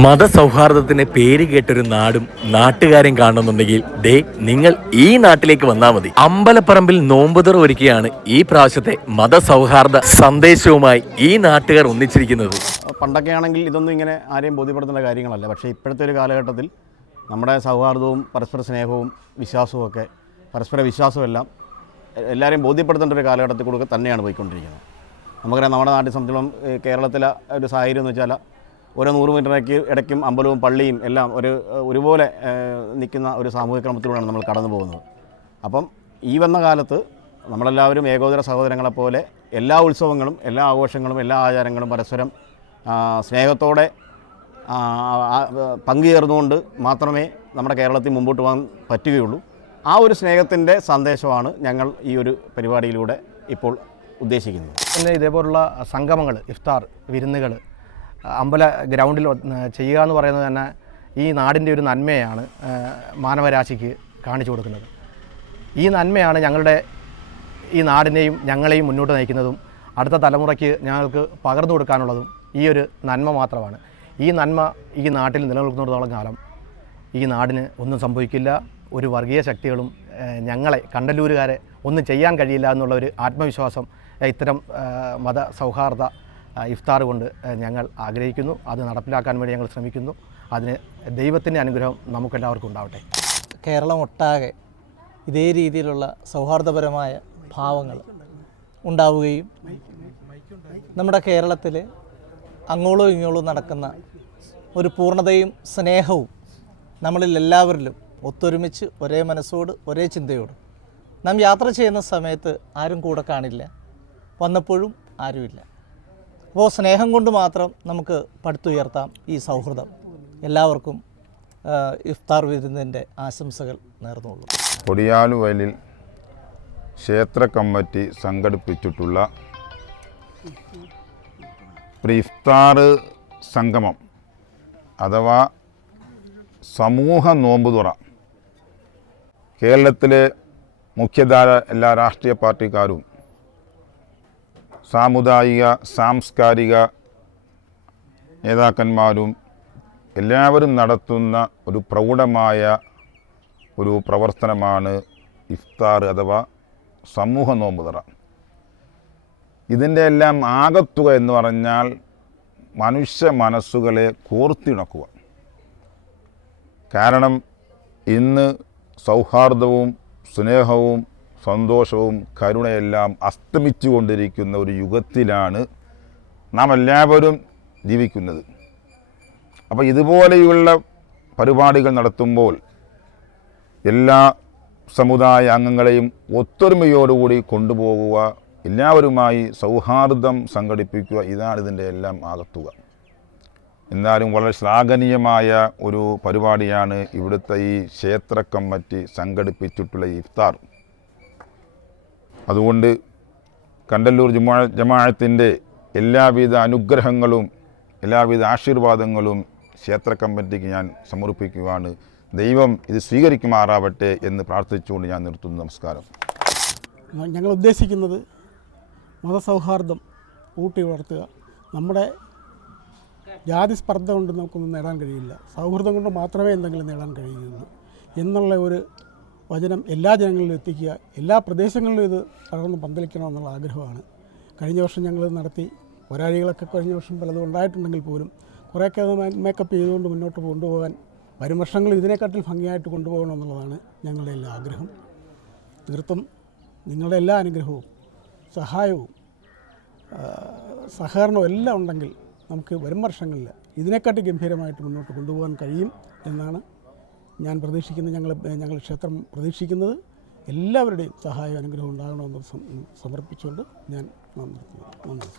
മതസൗഹാർദ്ദത്തിന് പേര് കേട്ടൊരു നാടും നാട്ടുകാരും കാണുന്നുണ്ടെങ്കിൽ ദേ നിങ്ങൾ ഈ നാട്ടിലേക്ക് വന്നാൽ മതി. അമ്പലപ്പറമ്പിൽ നോമ്പുതർ ഒരുക്കിയാണ് ഈ പ്രാവശ്യത്തെ മതസൗഹാർദ്ദ സന്ദേശവുമായി ഈ നാട്ടുകാർ ഒന്നിച്ചിരിക്കുന്നത്. പണ്ടൊക്കെ ആണെങ്കിൽ ഇതൊന്നും ഇങ്ങനെ ആരെയും ബോധ്യപ്പെടുത്തേണ്ട കാര്യങ്ങളല്ല. പക്ഷേ ഇപ്പോഴത്തെ ഒരു കാലഘട്ടത്തിൽ നമ്മുടെ സൗഹാർദ്ദവും പരസ്പര സ്നേഹവും വിശ്വാസവും ഒക്കെ പരസ്പര എ- എല്ലാവരെയും ബോധ്യപ്പെടുത്തേണ്ട ഒരു കാലഘട്ടത്തിൽ കൂടെ തന്നെയാണ് പോയിക്കൊണ്ടിരിക്കുന്നത്. നമുക്കറിയാം നമ്മുടെ നാട്ടിൽ സംബന്ധിച്ചോളം കേരളത്തിലെ ഒരു സാഹചര്യം എന്ന് വെച്ചാൽ ഓരോ നൂറ് മീറ്ററിനേക്ക് ഇടയ്ക്കും അമ്പലവും പള്ളിയും എല്ലാം ഒരു ഒരുപോലെ നിൽക്കുന്ന ഒരു സാമൂഹിക ക്രമത്തിലൂടെയാണ് നമ്മൾ കടന്നു പോകുന്നത്. അപ്പം ഈ വന്ന കാലത്ത് നമ്മളെല്ലാവരും ഏകോദര സഹോദരങ്ങളെപ്പോലെ എല്ലാ ഉത്സവങ്ങളും എല്ലാ ആഘോഷങ്ങളും എല്ലാ ആചാരങ്ങളും പരസ്പരം സ്നേഹത്തോടെ പങ്കുചേർന്നുകൊണ്ട് മാത്രമേ നമ്മുടെ കേരളത്തിൽ മുമ്പോട്ട് പോകാൻ പറ്റുകയുള്ളൂ. ആ ഒരു സ്നേഹത്തിന്റെ സന്ദേശമാണ് ഞങ്ങൾ ഈ ഒരു പരിപാടിയിലൂടെ ഇപ്പോൾ ഉദ്ദേശിക്കുന്നത്. പിന്നെ ഇതേപോലുള്ള സംഗമങ്ങൾ ഇഫ്താർ വിരുന്നുകൾ അമ്പല ഗ്രൗണ്ടിൽ ചെയ്യുക എന്ന് പറയുന്നത് തന്നെ ഈ നാടിന്റെ ഒരു നന്മയാണ് മാനവരാശിക്ക് കാണിച്ചു കൊടുക്കുന്നത്. ഈ നന്മയാണ് ഞങ്ങളുടെ ഈ നാടിനെയും ഞങ്ങളെയും മുന്നോട്ട് നയിക്കുന്നതും അടുത്ത തലമുറയ്ക്ക് ഞങ്ങൾക്ക് പകർന്നു കൊടുക്കാനുള്ളതും ഈ ഒരു നന്മ മാത്രമാണ്. ഈ നന്മ ഈ നാട്ടിൽ നിലനിൽക്കുന്നിടത്തോളം കാലം ഈ നാടിന് ഒന്നും സംഭവിക്കില്ല. ഒരു വർഗീയ ശക്തികളും ഞങ്ങളെ കണ്ടല്ലൂരുകാരെ ഒന്നും ചെയ്യാൻ കഴിയില്ല എന്നുള്ള ഒരു ആത്മവിശ്വാസം ഇത്തരം മത സൗഹാർദ്ദ ഇഫ്താർ കൊണ്ട് ഞങ്ങൾ ആഗ്രഹിക്കുന്നു. അത് നടപ്പിലാക്കാൻ വേണ്ടി ഞങ്ങൾ ശ്രമിക്കുന്നു. അതിന് ദൈവത്തിന്റെ അനുഗ്രഹം നമുക്കെല്ലാവർക്കും ഉണ്ടാവട്ടെ. കേരളം ഒട്ടാകെ ഇതേ രീതിയിലുള്ള സൗഹാർദ്ദപരമായ ഭാവങ്ങൾ ഉണ്ടാവുകയും നമ്മുടെ കേരളത്തിൽ അങ്ങോളോ ഇങ്ങോളോ നടക്കുന്ന ഒരു പൂർണതയും സ്നേഹവും നമ്മളിൽ എല്ലാവരിലും ഒത്തൊരുമിച്ച് ഒരേ മനസ്സോട് ഒരേ ചിന്തയോട്. നാം യാത്ര ചെയ്യുന്ന സമയത്ത് ആരും കൂടെ കാണില്ല. വന്നപ്പോഴും ആരുമില്ല. അപ്പോൾ സ്നേഹം കൊണ്ട് മാത്രം നമുക്ക് പടുത്തുയർത്താം ഈ സൗഹൃദം. എല്ലാവർക്കും ഇഫ്താർ വിരുന്നിന്റെ ആശംസകൾ നേർന്നുള്ളൂ കൊടിയാലുവയലിൽ ക്ഷേത്ര കമ്മിറ്റി സംഘടിപ്പിച്ചിട്ടുള്ള ഇഫ്താർ സംഗമം അഥവാ സമൂഹ നോമ്പുതുറ കേരളത്തിലെ മുഖ്യധാര എല്ലാ രാഷ്ട്രീയ പാർട്ടിക്കാരും സാമുദായിക സാംസ്കാരിക നേതാക്കന്മാരും എല്ലാവരും നടത്തുന്ന ഒരു പ്രൗഢമായ ഒരു പ്രവർത്തനമാണ് ഇഫ്താർ അഥവാ സമൂഹ നോമ്പുതറ. ഇതിന്റെ എല്ലാം ആകത്തുക എന്ന് പറഞ്ഞാൽ മനുഷ്യ മനസ്സുകളെ കോർത്തിണക്കുക. കാരണം ഇന്ന് സൗഹാർദ്ദവും സ്നേഹവും സന്തോഷവും കരുണയെല്ലാം അസ്തമിച്ചു കൊണ്ടിരിക്കുന്ന ഒരു യുഗത്തിലാണ് നാം എല്ലാവരും ജീവിക്കുന്നത്. അപ്പോൾ ഇതുപോലെയുള്ള പരിപാടികൾ നടത്തുമ്പോൾ എല്ലാ സമുദായ അംഗങ്ങളെയും ഒത്തൊരുമയോടുകൂടി കൊണ്ടുപോകുക എല്ലാവരുമായി സൗഹാർദ്ദം സംഘടിപ്പിക്കുക ഇതാണ് ഇതിന്റെ എല്ലാം ആകത്തുക. എന്നാലും വളരെ ശ്ലാഘനീയമായ ഒരു പരിപാടിയാണ് ഇവിടുത്തെ ഈ ക്ഷേത്ര കമ്മിറ്റി സംഘടിപ്പിച്ചിട്ടുള്ള ഇഫ്താർ. അതുകൊണ്ട് കണ്ടല്ലൂർ ജുമാ ജമാഅത്തിന്റെ എല്ലാവിധ അനുഗ്രഹങ്ങളും എല്ലാവിധ ആശീർവാദങ്ങളും ക്ഷേത്ര കമ്മിറ്റിക്ക് ഞാൻ സമർപ്പിക്കുകയാണ് ദൈവം ഇത് സ്വീകരിക്കുമാറാവട്ടെ എന്ന് പ്രാർത്ഥിച്ചുകൊണ്ട് ഞാൻ നിർത്തുന്നു. നമസ്കാരം. ഞങ്ങൾ ഉദ്ദേശിക്കുന്നത് മതസൗഹാർദ്ദം ഊട്ടി വളർത്തുക നമ്മുടെ ജാതി സ്പർദ്ധ കൊണ്ട് നമുക്കൊന്നും നേടാൻ കഴിയില്ല. സൗഹൃദം കൊണ്ട് മാത്രമേ എന്തെങ്കിലും നേടാൻ കഴിയുകയുള്ളൂ. എന്നുള്ള ഒരു വചനം എല്ലാ ജനങ്ങളിലും എത്തിക്കുക എല്ലാ പ്രദേശങ്ങളിലും ഇത് പകർന്ന് പന്തലിക്കണമെന്നുള്ള ആഗ്രഹമാണ്. കഴിഞ്ഞ വർഷം ഞങ്ങൾ നടത്തി. പോരാളികളൊക്കെ കഴിഞ്ഞ വർഷം പലതും ഉണ്ടായിട്ടുണ്ടെങ്കിൽ പോലും കുറേയൊക്കെ അത് മേക്കപ്പ് ചെയ്തുകൊണ്ട് മുന്നോട്ട് കൊണ്ടുപോകാൻ വരും വർഷങ്ങൾ ഇതിനെക്കാട്ടിൽ ഭംഗിയായിട്ട് കൊണ്ടുപോകണമെന്നുള്ളതാണ് ഞങ്ങളുടെ എല്ലാ ആഗ്രഹം. തീർത്തും നിങ്ങളുടെ എല്ലാ അനുഗ്രഹവും സഹായവും സഹകരണവും എല്ലാം ഉണ്ടെങ്കിൽ നമുക്ക് വരും വർഷങ്ങളിൽ ഇതിനെക്കാട്ടി ഗംഭീരമായിട്ട് മുന്നോട്ട് കൊണ്ടുപോകാൻ കഴിയും എന്നാണ് ഞാൻ പ്രതീക്ഷിക്കുന്നത് ഞങ്ങൾ ഞങ്ങൾ ക്ഷേത്രം പ്രതീക്ഷിക്കുന്നത് എല്ലാവരുടെയും സഹായം അനുഗ്രഹം ഉണ്ടാകണമെന്ന് സമർപ്പിച്ചുകൊണ്ട് ഞാൻ നന്ദി നന്ദി.